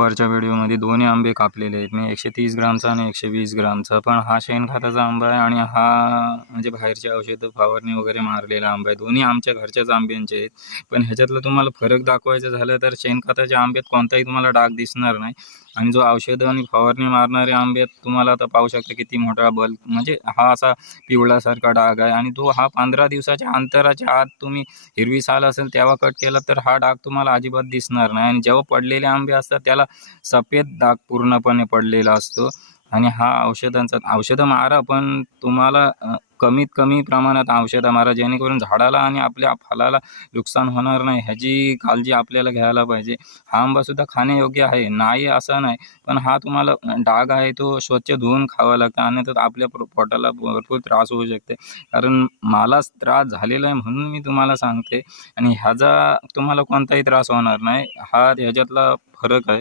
वरच्या व्हिडिओमध्ये दोन्ही आंबे कापलेले आहेत मी, 130 ग्रामचा आणि 120 ग्रामचा. पण हा शेणखताचा आंबा आहे आणि हा म्हणजे बाहेरचे औषधं फवारणी वगैरे मारलेला आंबा आहे. दोन्ही आमच्या घरच्याच आंब्यांचे आहेत. पण ह्याच्यातलं तुम्हाला फरक दाखवायचं झालं तर शेणखताच्या आंब्यात कोणताही तुम्हाला डाग दिसणार नाही आणि जो औषधं आणि फवारणी मारणारे आंब्यात तुम्हाला आता पाहू शकता किती मोठा बल्ब, म्हणजे हा असा पिवळासारखा डाग आहे. आणि तो हा 15 दिवसाच्या अंतराच्या आत तुम्ही हिरवी साल असेल तेव्हा कट केला तर हा डाग तुम्हाला अजिबात दिसणार नाही. आणि जेव्हा पडलेले आंबे असतात त्याला सफेद डाग पूर्णपणे पडलेला असतो. आणि हा औषधं मारा, पण तुम्हाला कमीत कमी प्रमाणात औषधं मारा, जेणेकरून झाडाला आणि आपल्या फळाला नुकसान होणार नाही, ह्याची काळजी आपल्याला घ्यायला पाहिजे. हा आंबासुद्धा खाण्यायोग्य आहे, नाही असं नाही, पण हा तुम्हाला डाग आहे तो स्वच्छ धुवून खावा लागतं आणि तर आपल्या पोटाला भरपूर त्रास होऊ शकते. कारण मलाच त्रास झालेला आहे म्हणून मी तुम्हाला सांगते आणि ह्याचा तुम्हाला कोणताही त्रास होणार नाही. हा ह्याच्यातला फरक आहे.